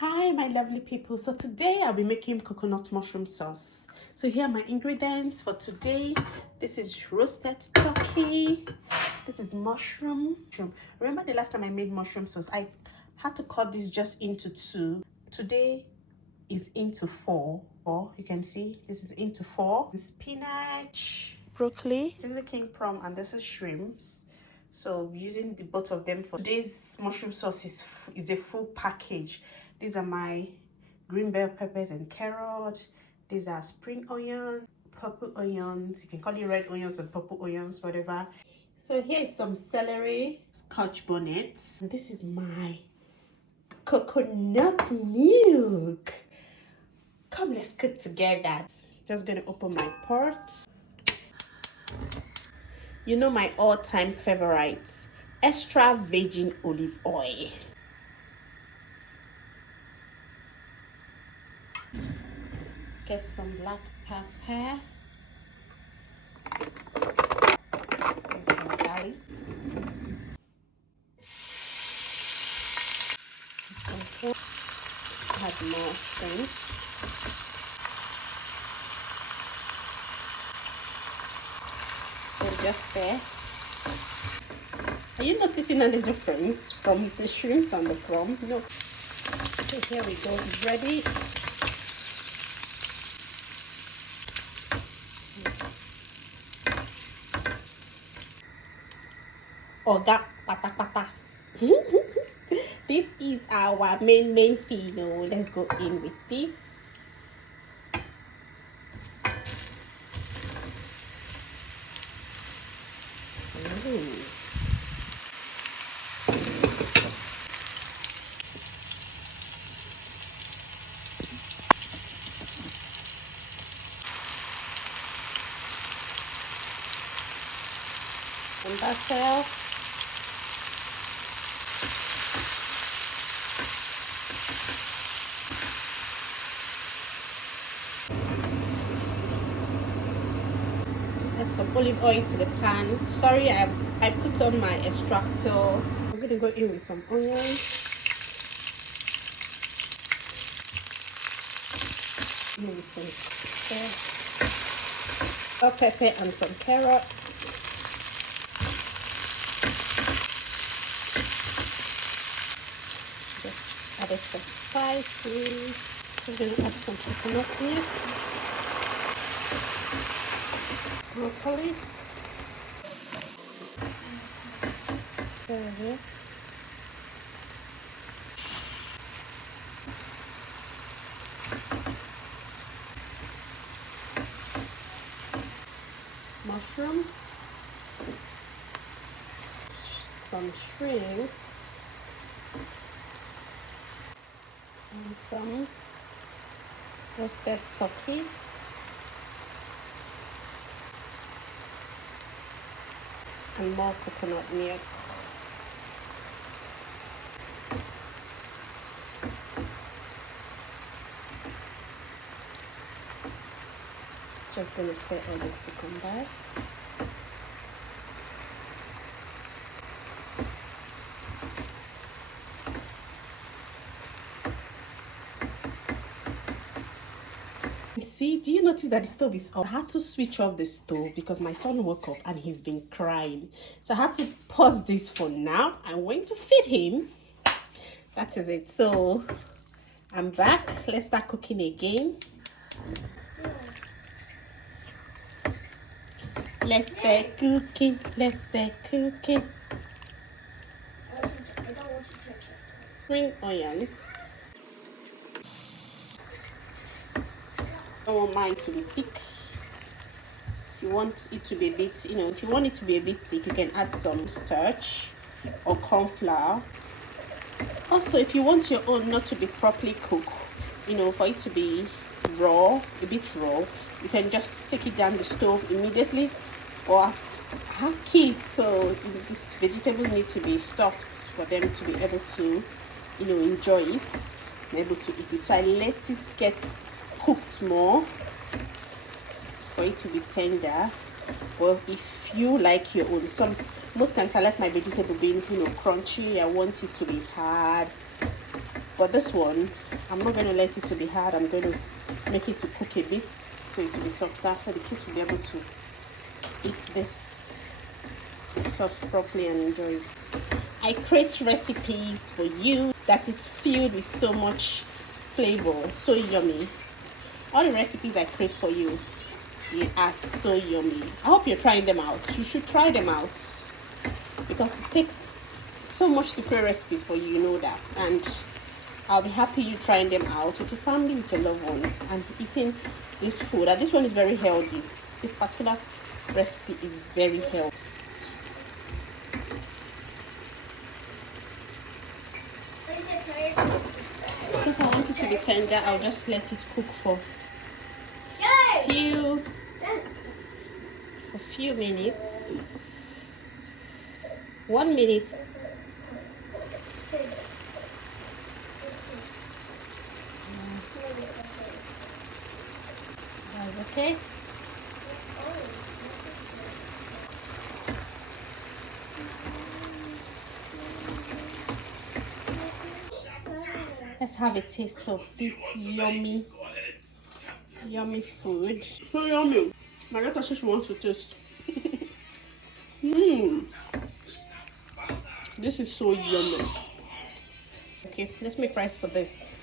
Hi my lovely people, so today I'll be making coconut mushroom sauce. So here are my ingredients for today. This is roasted turkey, this is mushroom. Remember the last time I made mushroom sauce, I had to cut this just into two. Today is into four. You can see this is into four. Spinach, broccoli, this is the king prawn, and this is shrimps. So using the both of them for today's mushroom sauce is a full package. These are my green bell peppers and carrot. These are spring onion, purple onions. You can call it red onions or purple onions, whatever. So here is some celery, scotch bonnets. And this is my coconut milk. Come, let's cook together. Just gonna open my pot. You know my all-time favorite, extra virgin olive oil. Get some black pepper. Get some garlic. Some corn. Add more shrimp. So just there. Are you noticing any difference from the shrimps and the prawn? No. So here we go. It's ready. Oh, that pata pata. This is our main thing. Let's go in with this. And butter. Add some olive oil to the pan. Sorry, I put on my extractor. I'm gonna go in with some onions. With some pepper and some carrot. Just added some spices. I'm gonna add some coconut milk, broccoli, mushroom, some shrimps, and some roasted turkey. And more coconut milk. Just gonna stir all this to come back. See, do you notice that the stove is off? I had to switch off the stove because my son woke up and he's been crying. So I had to pause this for now. I'm going to feed him. That is it. So I'm back. Let's start cooking again. Let's start cooking. Let's start cooking. I don't want to touch it. Spring onions. I don't want mine to be thick. If you want it to be a bit, if you want it to be a bit thick, you can add some starch or corn flour. Also, if you want your own not to be properly cooked, for it to be raw, a bit raw, you can just take it down the stove immediately. Or I have kids, so these vegetables need to be soft for them to be able to, enjoy it, be able to eat it. So I let it get cooked more for it to be tender. Well, if you like your own, most times I like my vegetable being crunchy. I want it to be hard. But this one, I'm not going to let it to be hard. I'm going to make it to cook a bit so it will be softer, so the kids will be able to eat this sauce properly and enjoy it. I create recipes for you that is filled with so much flavor, so yummy. All the recipes I create for you, they are so yummy. I hope you're trying them out. You should try them out because it takes so much to create recipes for you, you know that. And I'll be happy you trying them out with your family, with your loved ones, and eating this food. And this one is very healthy. This particular recipe is very healthy. Because I want it to be tender, I'll just let it cook for a few minutes. 1 minute. That's okay. Let's have a taste of this yummy food. So yummy. My daughter says she wants to taste. This is so yummy. Okay, let's make rice for this.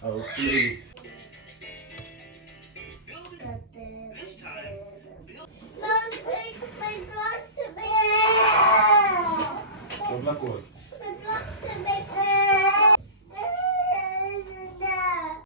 Oh, please. What black was?